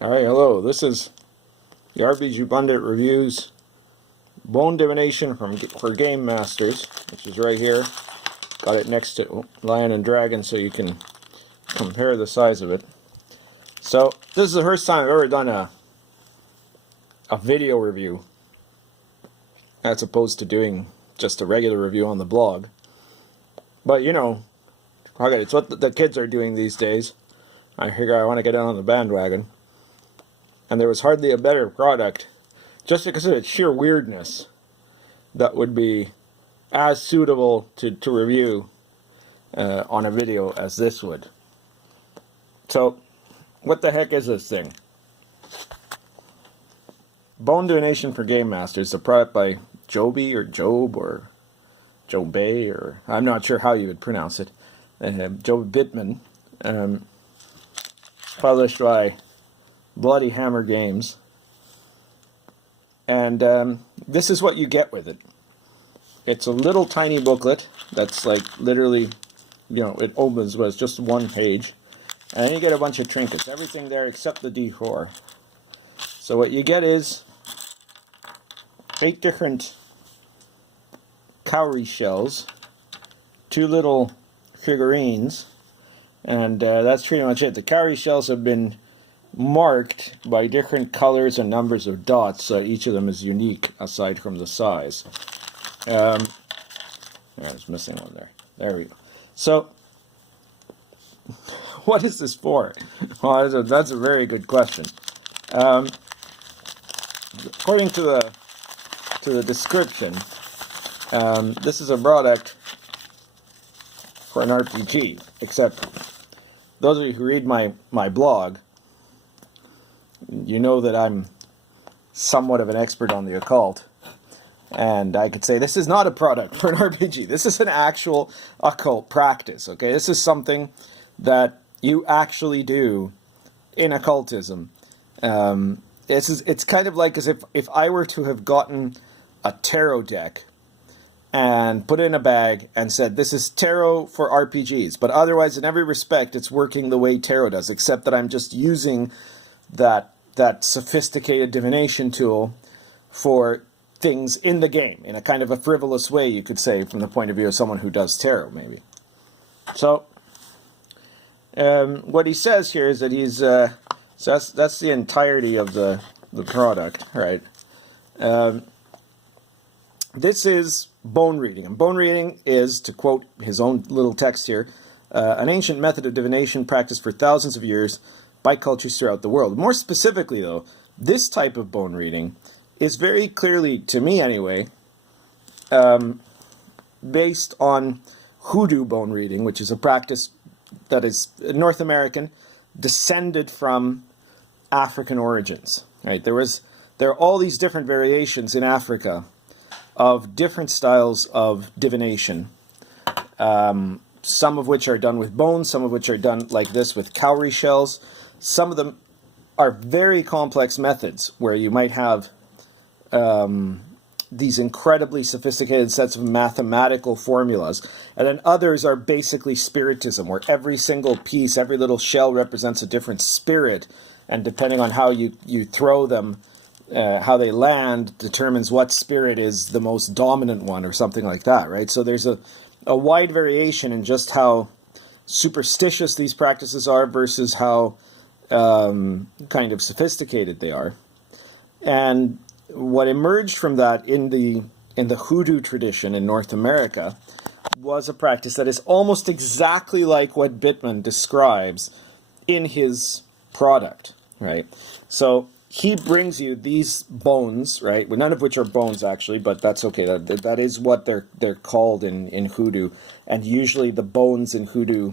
Hi, hello. This is the RPGPundit reviews Bone Divination for Gamemasters, which is right here. Got it next to Lion and Dragon so you can compare the size of it. So this is the first time I've ever done a video review as opposed to doing just a regular review on the blog. But you know, it's what the kids are doing these days. I figure I want to get on the bandwagon. And there was hardly a better product, just because of its sheer weirdness, that would be as suitable to review on a video as this would. So, what the heck is this thing? Bone Divination for Gamemasters, a product by Jobe or Jobe or Jobe, or I'm not sure how you would pronounce it. Jobe Bittman, published by Bloody Hammer Games, and this is what you get with it. It's a little tiny booklet that's like literally, you know, it opens with just one page, and then you get a bunch of trinkets, everything there except the D4. So what you get is 8 different cowrie shells, 2 little figurines, and that's pretty much it. The cowrie shells have been marked by different colors and numbers of dots, so each of them is unique aside from the size. I was missing one there. There we go. So, what is this for? Well, that's a very good question. According to the description, this is a product for an RPG. Except those of you who read my blog, you know that I'm somewhat of an expert on the occult, and I could say this is not a product for an RPG. This is an actual occult practice, okay? This is something that you actually do in occultism. It's kind of like as if I were to have gotten a tarot deck and put it in a bag and said, this is tarot for RPGs, but otherwise in every respect it's working the way tarot does, except that I'm just using that sophisticated divination tool for things in the game, in a kind of a frivolous way, you could say, from the point of view of someone who does tarot, maybe. So, what he says here is that he's, so that's the entirety of the product, right? This is bone reading, and bone reading is, to quote his own little text here, an ancient method of divination practiced for thousands of years by cultures throughout the world. More specifically, though, this type of bone reading is very clearly, to me anyway, based on hoodoo bone reading, which is a practice that is North American, descended from African origins. Right? There are all these different variations in Africa of different styles of divination. Some of which are done with bones, some of which are done like this with cowrie shells. Some of them are very complex methods where you might have these incredibly sophisticated sets of mathematical formulas. And then others are basically spiritism, where every single piece, every little shell represents a different spirit. And depending on how you throw them, how they land determines what spirit is the most dominant one or something like that, right? So there's a wide variation in just how superstitious these practices are versus how kind of sophisticated they are. And what emerged from that in the hoodoo tradition in North America was a practice that is almost exactly like what Bittman describes in his product, right? So he brings you these bones, right? Well, none of which are bones actually, but that's okay. That is what they're called in hoodoo, and usually the bones in hoodoo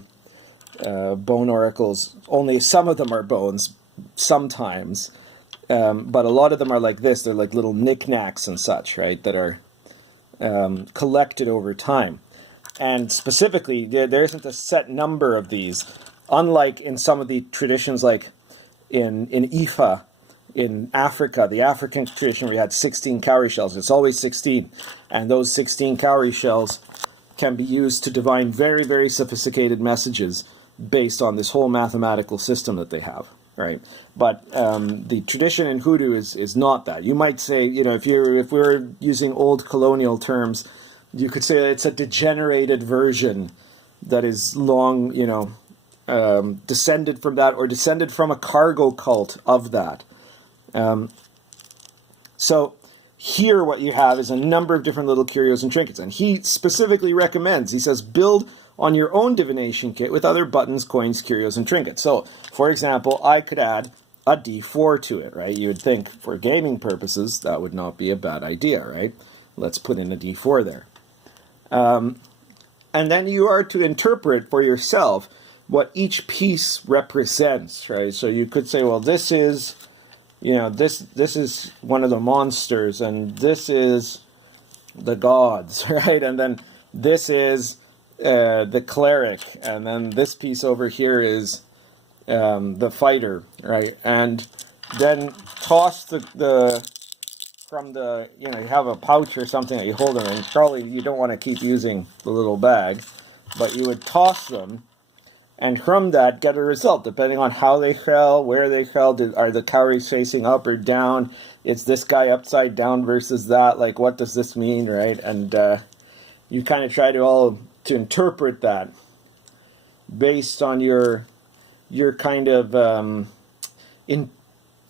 bone oracles, only some of them are bones sometimes, but a lot of them are like this. They're like little knickknacks and such, right, that are collected over time. And specifically, there isn't a set number of these, unlike in some of the traditions like in Ifa in Africa, the African tradition, we had 16 cowrie shells. It's always 16, and those 16 cowrie shells can be used to divine very, very sophisticated messages based on this whole mathematical system that they have. right? But the tradition in hoodoo is not that. You might say, you know, if we're using old colonial terms, you could say it's a degenerated version that is long, you know, descended from that, or descended from a cargo cult of that. So here what you have is a number of different little curios and trinkets. And he specifically recommends, he says, build on your own divination kit with other buttons, coins, curios, and trinkets. So, for example, I could add a D4 to it, right? You would think for gaming purposes that would not be a bad idea, right? Let's put in a D4 there. And then you are to interpret for yourself what each piece represents, right? So you could say, well, this is, you know, this is one of the monsters, and this is the gods, right? And then this is the cleric, and then this piece over here is the fighter, right? And then toss the from the, you know, you have a pouch or something that you hold them in. Probably you don't want to keep using the little bag, but you would toss them, and from that get a result depending on how they fell, where they fell. Are the cowries facing up or down? Is this guy upside down versus that? Like, what does this mean, right? And you kind of try to interpret that based on your kind of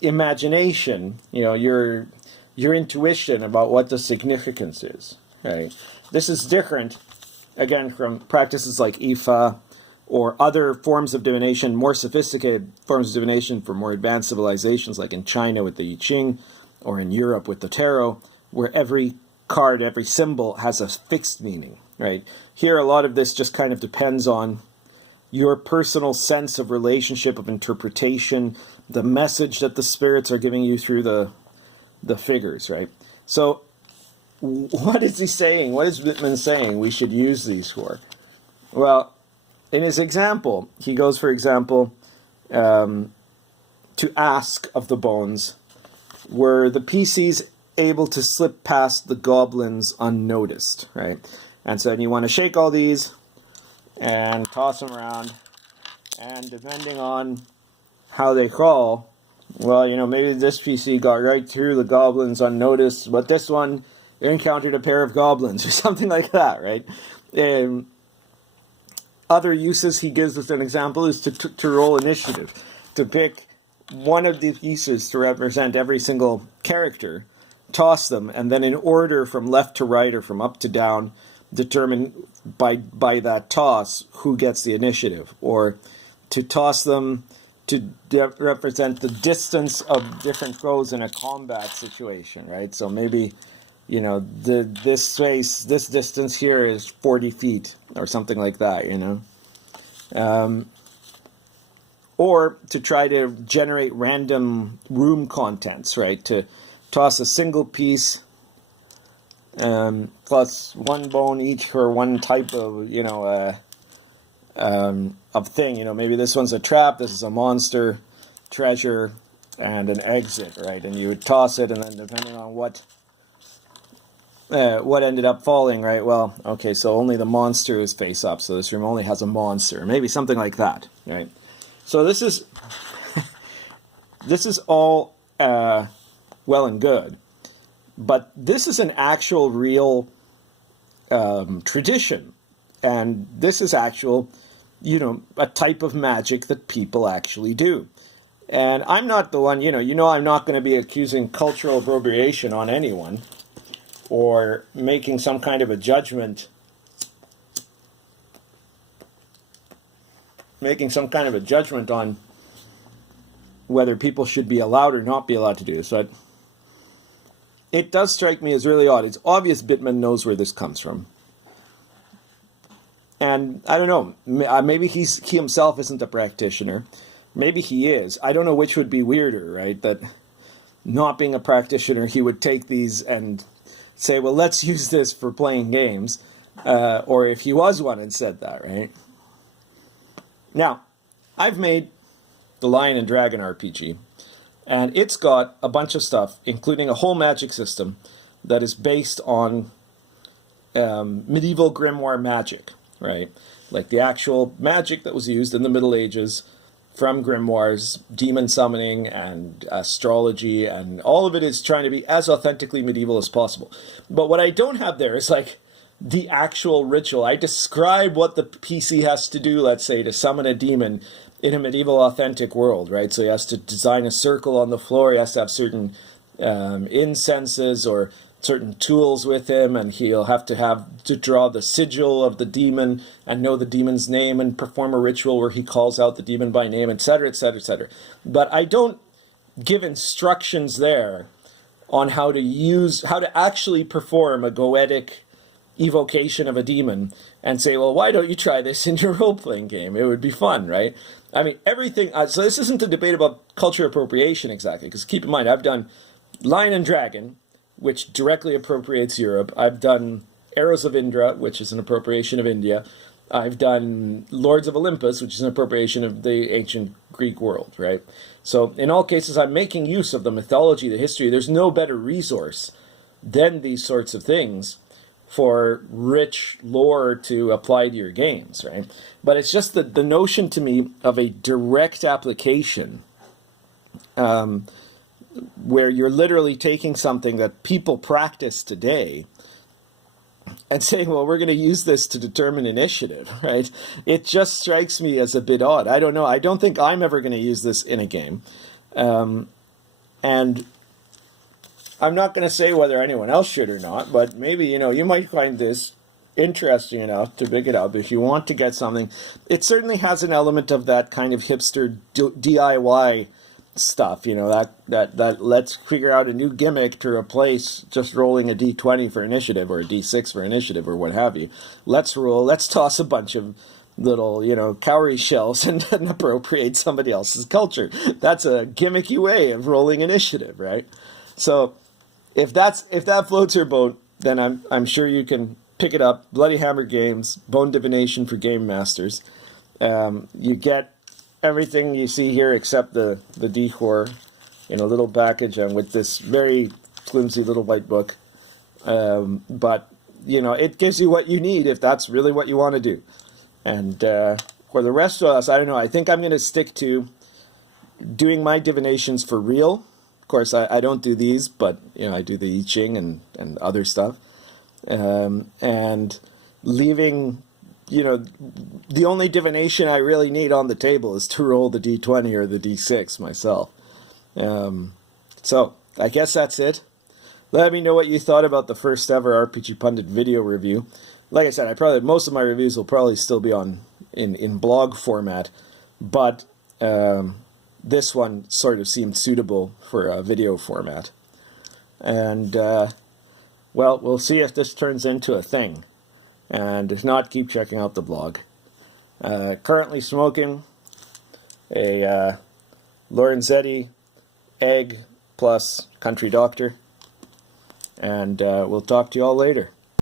imagination, you know, your intuition about what the significance is, right? This is different, again, from practices like Ifa or other forms of divination, more sophisticated forms of divination for more advanced civilizations, like in China with the I Ching, or in Europe with the tarot, where every card, every symbol has a fixed meaning, right? Here, a lot of this just kind of depends on your personal sense of relationship, of interpretation, the message that the spirits are giving you through the figures, right? So what is he saying? What is Bittman saying we should use these for? Well, in his example, he goes, for example, to ask of the bones, were the PCs able to slip past the goblins unnoticed, right? And so you want to shake all these and toss them around, and depending on how they fall, well, you know, maybe this PC got right through the goblins unnoticed, but this one encountered a pair of goblins or something like that, right? Other uses he gives as an example is to roll initiative, to pick one of the pieces to represent every single character, toss them, and then in order from left to right or from up to down, determine by that toss who gets the initiative, or to toss them to represent the distance of different foes in a combat situation, right? So maybe, you know, this space, this distance here is 40 feet or something like that, you know. Or to try to generate random room contents, right? To toss a single piece plus one bone each for one type of, you know, of thing. You know, maybe this one's a trap, this is a monster, treasure, and an exit, right? And you would toss it, and then depending on what ended up falling, right? Well, okay, so only the monster is face up, so this room only has a monster, maybe something like that, right? So this is this is all well and good, but this is an actual real tradition, and this is actual, you know, a type of magic that people actually do. And I'm not the one, you know, I'm not going to be accusing cultural appropriation on anyone, or making some kind of a judgment, on whether people should be allowed or not be allowed to do this. So it does strike me as really odd. It's obvious Bittman knows where this comes from. And I don't know, maybe he himself isn't a practitioner. Maybe he is. I don't know which would be weirder, right? That not being a practitioner, he would take these and say, well, let's use this for playing games. Or if he was one and said that, right? Now, I've made the Lion and Dragon RPG, and it's got a bunch of stuff, including a whole magic system that is based on medieval grimoire magic, right? Like the actual magic that was used in the Middle Ages from grimoires, demon summoning and astrology, and all of it is trying to be as authentically medieval as possible. But what I don't have there is like the actual ritual. I describe what the PC has to do, let's say, to summon a demon in a medieval authentic world, right? So he has to design a circle on the floor, he has to have certain incenses or certain tools with him, and he'll have to draw the sigil of the demon and know the demon's name and perform a ritual where he calls out the demon by name, etc., etc., etc. But I don't give instructions there on how to actually perform a goetic evocation of a demon and say, well, why don't you try this in your role-playing game? It would be fun, right? I mean, everything... so this isn't a debate about culture appropriation exactly, because keep in mind, I've done Lion and Dragon, which directly appropriates Europe. I've done Arrows of Indra, which is an appropriation of India. I've done Lords of Olympus, which is an appropriation of the ancient Greek world, right? So in all cases, I'm making use of the mythology, the history. There's no better resource than these sorts of things for rich lore to apply to your games, right? But it's just the notion to me of a direct application where you're literally taking something that people practice today and saying, well, we're going to use this to determine initiative, right? It just strikes me as a bit odd. I don't know. I don't think I'm ever going to use this in a game. And I'm not going to say whether anyone else should or not, but maybe, you might find this interesting enough to pick it up if you want to get something. It certainly has an element of that kind of hipster DIY stuff, that let's figure out a new gimmick to replace just rolling a d20 for initiative or a d6 for initiative or what have you. Let's toss a bunch of little, cowrie shells and appropriate somebody else's culture. That's a gimmicky way of rolling initiative, right? So if that floats your boat, then I'm sure you can pick it up. Bloody Hammer Games, Bone Divination for Gamemasters. You get everything you see here except the decor in a little package and with this very flimsy little white book. But, it gives you what you need if that's really what you want to do. And for the rest of us, I don't know. I think I'm going to stick to doing my divinations for real. Of course, I don't do these, but, I do the I Ching and other stuff. And leaving... the only divination I really need on the table is to roll the d20 or the d6 myself. So, I guess that's it. Let me know what you thought about the first ever RPG Pundit video review. Like I said, most of my reviews will probably still be in blog format, but this one sort of seemed suitable for a video format. And, well, we'll see if this turns into a thing. And if not, keep checking out the blog. Currently smoking a Lorenzetti egg plus Country Doctor. And we'll talk to you all later.